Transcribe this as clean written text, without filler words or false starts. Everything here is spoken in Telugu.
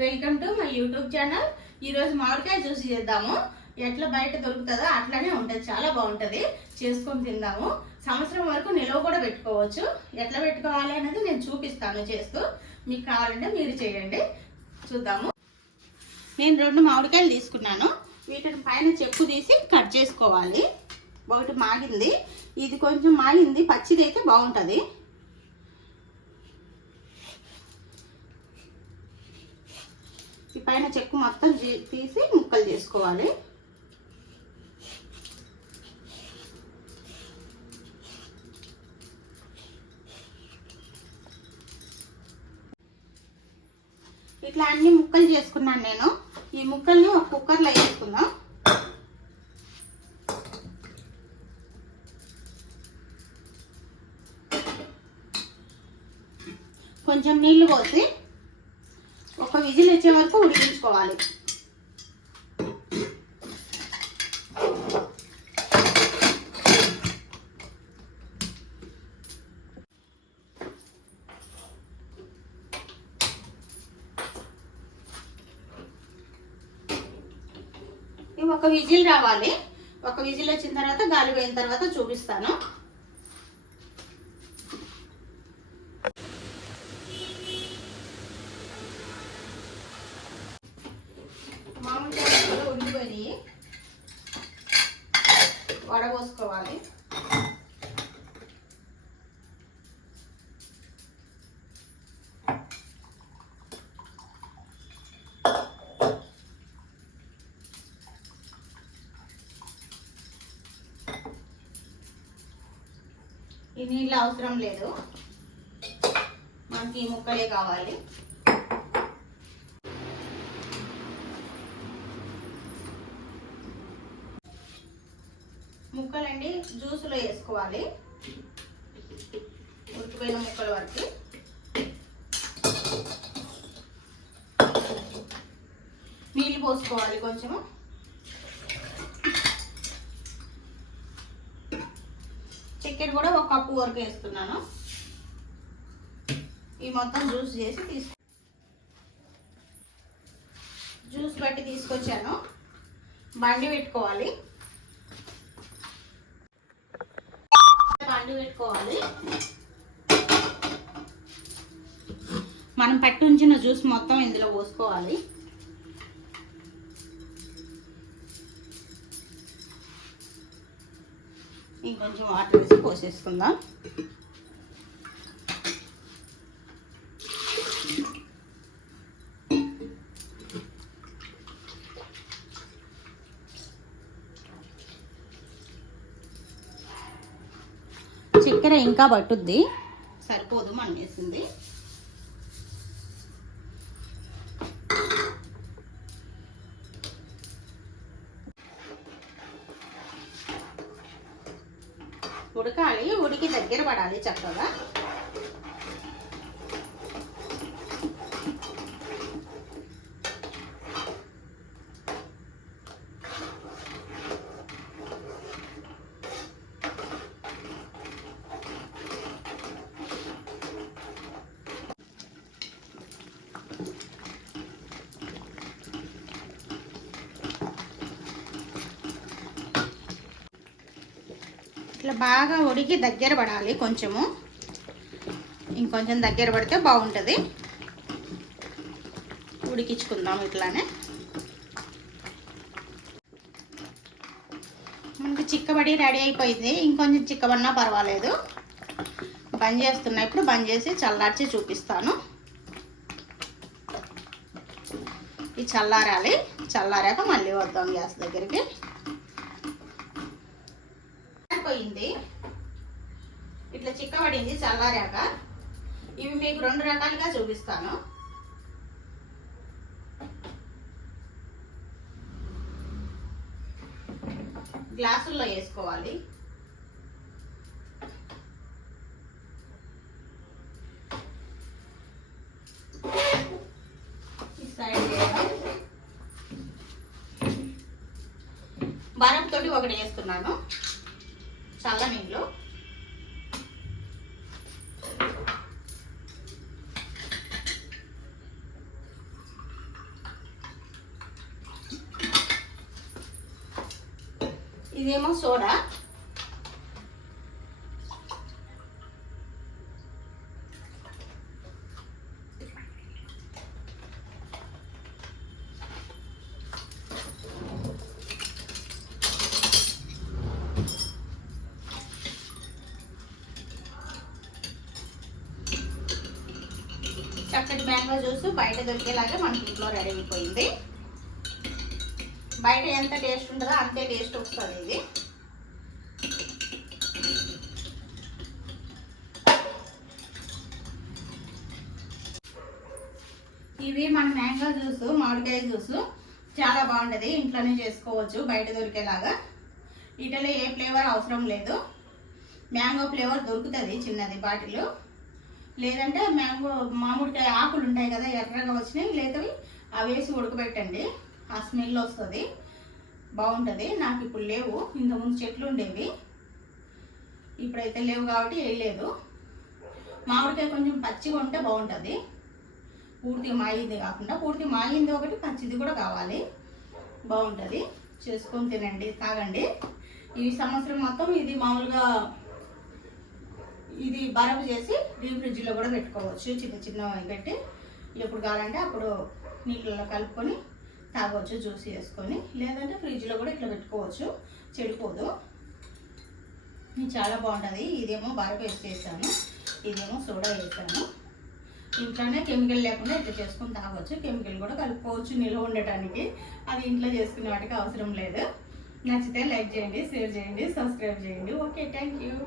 Welcome to my YouTube channel. ఈరోజు మామిడికాయ జ్యూస్ చేద్దాము. ఎట్లా బయట దొరుకుతుందో అట్లానే ఉంటుంది, చాలా బాగుంటుంది. చేసుకొని తిందాము. సంవత్సరం వరకు నిల్వ కూడా పెట్టుకోవచ్చు. ఎట్లా పెట్టుకోవాలి అనేది నేను చూపిస్తాను చేస్తూ. మీకు కావాలంటే మీరు చేయండి, చూద్దాము. నేను 2 మామిడికాయలు తీసుకున్నాను. వీటిని పైన చెక్కు తీసి కట్ చేసుకోవాలి. ఒకటి మాగింది, ఇది కొంచెం మాగింది, పచ్చిది అయితే బాగుంటుంది. ఈ పైన చెక్కు మొత్తం తీసి ముక్కలు చేసుకోవాలి. ఇట్లా అన్ని ముక్కలు చేసుకున్నాను నేను. ఈ ముక్కల్ని ఒక కుక్కర్లో వేసుకుందాం. కొంచెం నీళ్లు పోసి ఒక విజిల్ వచ్చే వరకు ఉడికించుకోవాలి. ఒక విజిల్ రావాలి. ఒక విజిల్ వచ్చిన తర్వాత గాలి పోయిన తర్వాత చూపిస్తాను. మామిడికాయలు ఉడికిపోయి వడపోసుకోవాలి. ఈ నీళ్ళు అవసరం లేదు, మనకి ఈ ముక్కలే కావాలి. ముక్కలండి జ్యూస్లో వేసుకోవాలి, ఉడికిపోయిన ముక్కల వరకు. నీళ్ళు పోసుకోవాలి కొంచెము. చక్కెర కూడా 1 కప్పు వరకు వేస్తున్నాను. ఈ మొత్తం జ్యూస్ చేసి జ్యూస్ బట్టి తీసుకొచ్చాను. బండి పెట్టుకోవాలి. మనం పట్టి ఉంచిన జ్యూస్ మొత్తం ఇందులో పోసుకోవాలి. ఇంకొంచెం వాటర్ వేసి పోసేసుకుందాం. చక్కెర ఇంకా పట్టుద్ది, సరిపోదు మనం వేసింది. ఉడకాలి, ఉడికి దగ్గర పడాలి చక్కగా. ఇట్లా బాగా ఉడికి దగ్గర పడాలి. కొంచెము ఇంకొంచెం దగ్గర పడితే బాగుంటుంది. ఉడికించుకుందాం ఇట్లానే. మనకి చిక్కబడి రెడీ అయిపోయింది. ఇంకొంచెం చిక్కబడినా పర్వాలేదు. బంద్ చేస్తున్నా, ఇప్పుడు బంద్ చేసి చల్లార్చి చూపిస్తాను. ఇది చల్లారాలి. చల్లారాక మళ్ళీ వద్దాం గ్యాస్ దగ్గరికి. పోయింది, ఇట్లా చిక్కబడింది చల్లారాక. ఇవి మీకు 2 రకాలుగా చూపిస్తాను. గ్లాసుల్లో వేసుకోవాలి. ఈ సైడ్ బరఫ్ తోటి ఒకటి వేస్తున్నాను. చల్ల నీళ్ళు. ఇదేమో సోడా, చక్కటి మ్యాంగో జ్యూస్ బయట దొరికేలాగా మనకి ఇంట్లో రెడీ అయిపోయింది. బయట ఎంత టేస్ట్ ఉంటుందో అంతే టేస్ట్ వస్తుంది ఇది. ఇవి మన మ్యాంగో జ్యూస్, మామిడికాయ జ్యూస్ చాలా బాగుంటుంది. ఇంట్లోనే చేసుకోవచ్చు బయట దొరికేలాగా. వీటిలో ఏ ఫ్లేవర్ అవసరం లేదు. మ్యాంగో ఫ్లేవర్ దొరుకుతుంది చిన్నది బాటిల్, లేదంటే మ్యాంగో మామిడికాయ ఆకులు ఉంటాయి కదా ఎర్రగా వచ్చినాయి లేతవి, అవి వేసి ఉడకబెట్టండి, ఆ స్మెల్ వస్తుంది, బాగుంటుంది. నాకు ఇప్పుడు లేవు, ఇంతకుముందు చెట్లు ఉండేవి, ఇప్పుడైతే లేవు కాబట్టి వేయలేదు. మామిడికాయ కొంచెం పచ్చిగా ఉంటే బాగుంటుంది, పూర్తి మాగింది కాకుండా పూర్తి మాగింది ఒకటి, పచ్చిది కూడా కావాలి, బాగుంటుంది. చేసుకొని తినండి, తాగండి. ఈ సంవత్సరం మొత్తం ఇది మామూలుగా ఇది బరఫ్ చేసి డీప్ ఫ్రిడ్జ్లో కూడా పెట్టుకోవచ్చు, చిన్న చిన్న పెట్టి ఎప్పుడు కావాలంటే అప్పుడు నీళ్ళలో కలుపుకొని తాగవచ్చు, జ్యూస్ చేసుకొని. లేదంటే ఫ్రిడ్జ్లో కూడా ఇట్లా పెట్టుకోవచ్చు, చెడిపోదు. ఇది చాలా బాగుంటుంది. ఇదేమో బరఫ్ వేసి చేశాను, ఇదేమో సోడా వేసాను. ఇంట్లోనే కెమికల్ లేకుండా ఇట్లా చేసుకొని తాగవచ్చు. కెమికల్ కూడా కలుపుకోవచ్చు నిల్వ ఉండటానికి, అది ఇంట్లో చేసుకునే వాటికి అవసరం లేదు. నచ్చితే లైక్ చేయండి, షేర్ చేయండి, సబ్స్క్రైబ్ చేయండి. Okay, thank you.